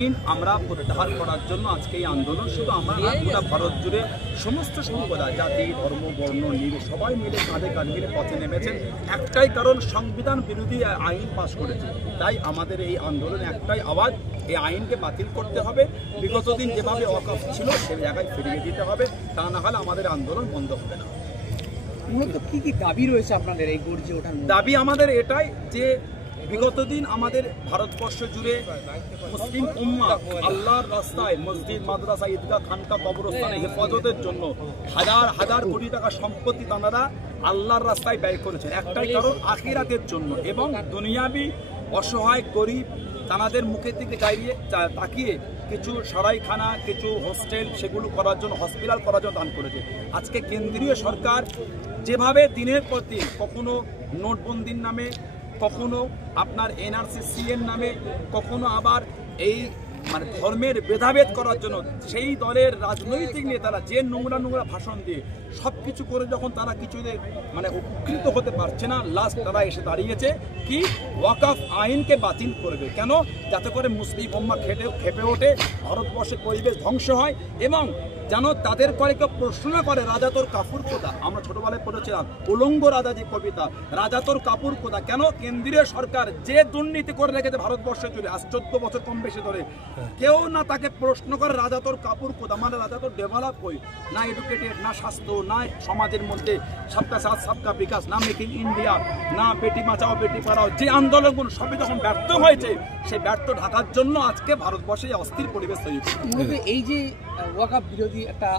আমরা প্রত্যাহার করার জন্য আজকে এই আন্দোলন শুধু আমরা গোটা ভারত জুড়ে সমস্ত সম্প্রদায় জাতি ধর্ম বর্ণ নির্বিশেষে সবাই মিলে কাঁধে কাঁধ মিলে পথে নেমেছেন। একটাই কারণ, সংবিধান বিরোধী আইন পাশ করেছে, তাই আমাদের এই আন্দোলন একটাই আওয়াজ, এই আইনকে বাতিল করতে হবে। বিগত দিন যেভাবে ওয়াকফ ছিল সেই জায়গায় ফিরিয়ে দিতে হবে, তা না হলে আমাদের আন্দোলন বন্ধ হবে না। মূলত কি কি দাবি রয়েছে আপনাদের এই গর্জে ওঠার? দাবি আমাদের এটাই যে বিগত দিন আমাদের ভারতবর্ষ জুড়ে মুসলিম উম্মাহ আল্লাহর রাস্তায় মসজিদ, মাদ্রাসা, ঈদগাহ, খানকা, কবরস্থানে হেফাজতের জন্য হাজার হাজার কোটি টাকা সম্পত্তি তাঁরা আল্লাহর রাস্তায় ব্যয় করেছেন। একটাই কারণ, আখিরাতের জন্য, এবং দুনিয়াবি অসহায় গরিব তাঁদের মুখের দিকে দাঁড়িয়ে তাকিয়ে কিছু সরাইখানা, কিছু হোস্টেল সেগুলো করার জন্য, হসপিটাল করার জন্য দান করেছে। আজকে কেন্দ্রীয় সরকার যেভাবে দিনের পর দিন কখনো নোটবন্দির নামে, কখনো আপনার NRC এর নামে, কখনো আবার এই ধর্মের ভেদাভেদ করার জন্য সেই দলের রাজনৈতিক নেতারা যে নোংরা নোংরা ভাষণ দিয়ে সব কিছু করে যখন তারা কিছুতে উপকৃত হতে পারছে না, লাস্ট তারা এসে দাঁড়িয়েছে কি ওয়াকফ আইনকে বাতিল করবে। কেন? যাতে করে মুসলিম উম্মাহ খেপে ওঠে, ভারতবর্ষের পরিবেশ ধ্বংস হয়, এবং যেন তাদের করে কেউ প্রশ্ন করে রাজা তোর কাপুর কোথা। আমরা ছোটবেলায় পড়েছিলাম উলঙ্গ রাজা যে কবিতা, রাজা তোর কাপুর কোথা। কেন? কেন্দ্রীয় সরকার যে দুর্নীতি করে রেখেছে ভারতবর্ষে জুড়ে আজ 14 বছর কম বেশি ধরে, কেউ না তাকে প্রশ্ন করে রাজা তোর কাপুর কোথা। রাজা তোর ডেভেলপ হই না, এডুকেটেড না, স্বাস্থ্য না, সমাজের মধ্যে সবকা সাথ সবকা বিকাশ না, মেক ইন ইন্ডিয়া না, বেটি বাঁচাও বেটি পড়াও, যে আন্দোলনগুলো সবই যখন ব্যর্থ হয়েছে, সেই ব্যর্থ ঢাকার জন্য আজকে ভারতবর্ষে অস্থির পরিবেশ তৈরি হয়েছে। এই যে ওয়াকফ বিরোধী একটা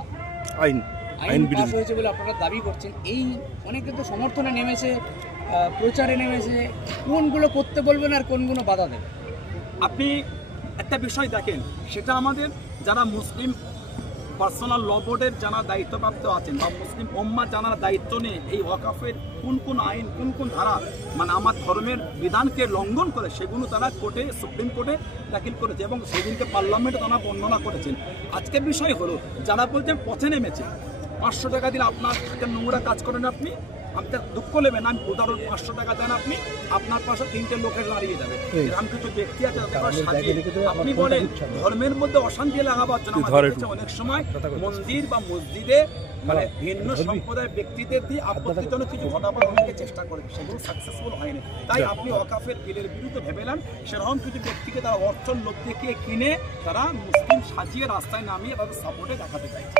আইন পাস হয়েছে বলে আপনারা দাবি করছেন, এই অনেকে তো সমর্থনে নেমেছে, প্রচারে নেমেছে, কোনগুলো করতে বলবেন আর কোনগুলো বাধা দেবে? আপনি একটা বিষয় দেখেন, সেটা আমাদের যারা মুসলিম পার্সোনাল ল বোর্ডের যারা দায়িত্বপ্রাপ্ত আছেন বা মুসলিম উম্মাহ যারা দায়িত্ব নিয়ে এই ওয়াকফের কোন কোন আইন, কোন কোন ধারা আমার ধর্মের বিধানকে লঙ্ঘন করে, সেগুলো তারা কোর্টে, সুপ্রিম কোর্টে দাখিল করেছে, এবং সেদিনকে পার্লামেন্টে তারা বর্ণনা করেছেন। আজকে বিষয় হলো, যারা বলছেন পথে নেমেছে, 500 টাকা দিলে আপনার নোংরা কাজ করেন, আপনি আপনার দুঃখ নেবেন, আমি উদাহরণ 500 টাকা দেন, আপনি আপনার পাশে 3টে লোকের দাঁড়িয়ে যাবে। এরকম কিছু ব্যক্তি আছে আপনি বলেন ধর্মের মধ্যে অশান্তি লাগাবার জন্য অনেক সময় মন্দির বা মসজিদে ভিন্ন সম্প্রদায়ের ব্যক্তিদের দিয়ে আপত্তিজনক কিছু ঘটাবার অনেকে চেষ্টা করে, সেগুলো সাকসেসফুল হয়নি। তাই আপনি ওয়াকফের বিলের বিরুদ্ধে ভেবেলেন, সেরকম কিছু ব্যক্তিকে তারা অর্থন লোক দেখিয়ে কিনে তারা মুসলিম সাজিয়ে রাস্তায় নামিয়ে তাদের সাপোর্টে দেখাতে চাইছে।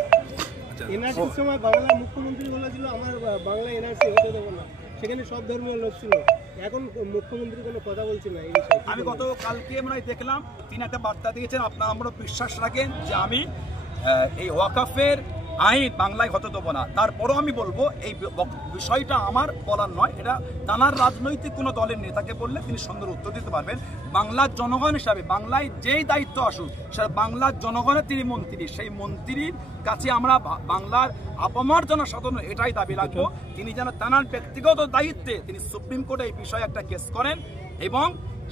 এনআরসির সময় বাংলার মুখ্যমন্ত্রী বলেছিল আমার বাংলা এনআরসি হতে দেবো না, সেখানে সব ধর্মের লোক ছিল। এখন মুখ্যমন্ত্রী কোনো কথা বলছে না এই বিষয়ে। আমি গতকালকে দেখলাম তিনি একটা বার্তা দিয়েছেন, আপনারা আমরা বিশ্বাস রাখেন যে আমি এই ওয়াকফের আইন বাংলায় হতে দেবো না। তারপরও আমি বলবো এই বিষয়টা আমার বলার নয়, এটা তাঁর রাজনৈতিক কোনো দলের নেতাকে বললে তিনি সুন্দর উত্তর দিতে পারবেন। বাংলার জনগণ হিসাবে বাংলায় যেই দায়িত্ব আসুক, সেটা বাংলার জনগণের তিনি মন্ত্রী, সেই মন্ত্রীর কাছে আমরা বাংলার অপমার্জনা সাধন এটাই দাবি রাখবো, তিনি যেন তাঁর ব্যক্তিগত দায়িত্বে তিনি সুপ্রিম কোর্টে এই বিষয়ে একটা কেস করেন, এবং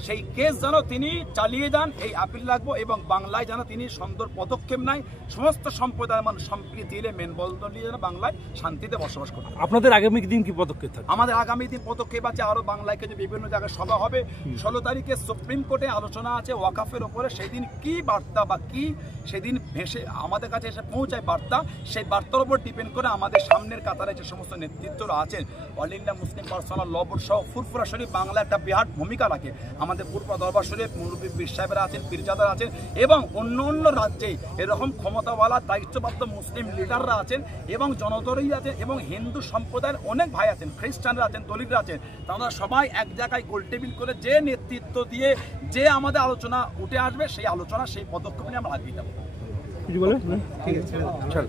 সেই কেস যেন তিনি চালিয়ে যান, এই আপিল রাখবো, এবং বাংলায় যেন তিনি সুন্দর পদক্ষেপ নেয়, সমস্ত সম্প্রদায়ের মানুষ সম্প্রীতি এলে মেনবন্ধন নিয়ে যেন বাংলায় শান্তিতে বসবাস করে। আপনাদের আগামী দিন কি পদক্ষেপ থাকবে? আমাদের আগামী দিন পদক্ষেপ আছে, আরো বাংলায় কিছু বিভিন্ন জায়গায় সভা হবে। 16 তারিখে সুপ্রিম কোর্টে আলোচনা আছে ওয়াকফের ওপরে, সেদিন কি বার্তা বা কি সেদিন ভেসে আমাদের কাছে এসে পৌঁছায় বার্তা, সেই বার্তার উপর ডিপেন্ড করে আমাদের সামনের কাতারে যে সমস্ত নেতৃত্বরা আছেন, অল ইন্ডিয়া মুসলিম পার্সোনাল ল বোর্ড সহ ফুরফুরা শরীফ বাংলা একটা বিরাট ভূমিকা রাখে। আমাদের পূর্ব দরবার শরীফ মুরব্বী পীর সাহেবরা আছেন, পীরজাদারা আছেন, এবং অন্য অন্য রাজ্যে এরকম ক্ষমতাওয়ালা দায়িত্বপ্রাপ্ত মুসলিম লিডাররা আছেন, এবং জনদরই আছেন, এবং হিন্দু সম্প্রদায়ের অনেক ভাই আছেন, খ্রিস্টানরা আছেন, দলিতরা আছেন। তারা সবাই এক জায়গায় গোলটেবিল করে যে নেতৃত্ব দিয়ে যে আমাদের আলোচনা উঠে আসবে, সেই আলোচনা সেই পদক্ষেপ নিয়ে আমরা আগিয়ে যাবো। কিছু বলেন? ঠিক আছে, চল।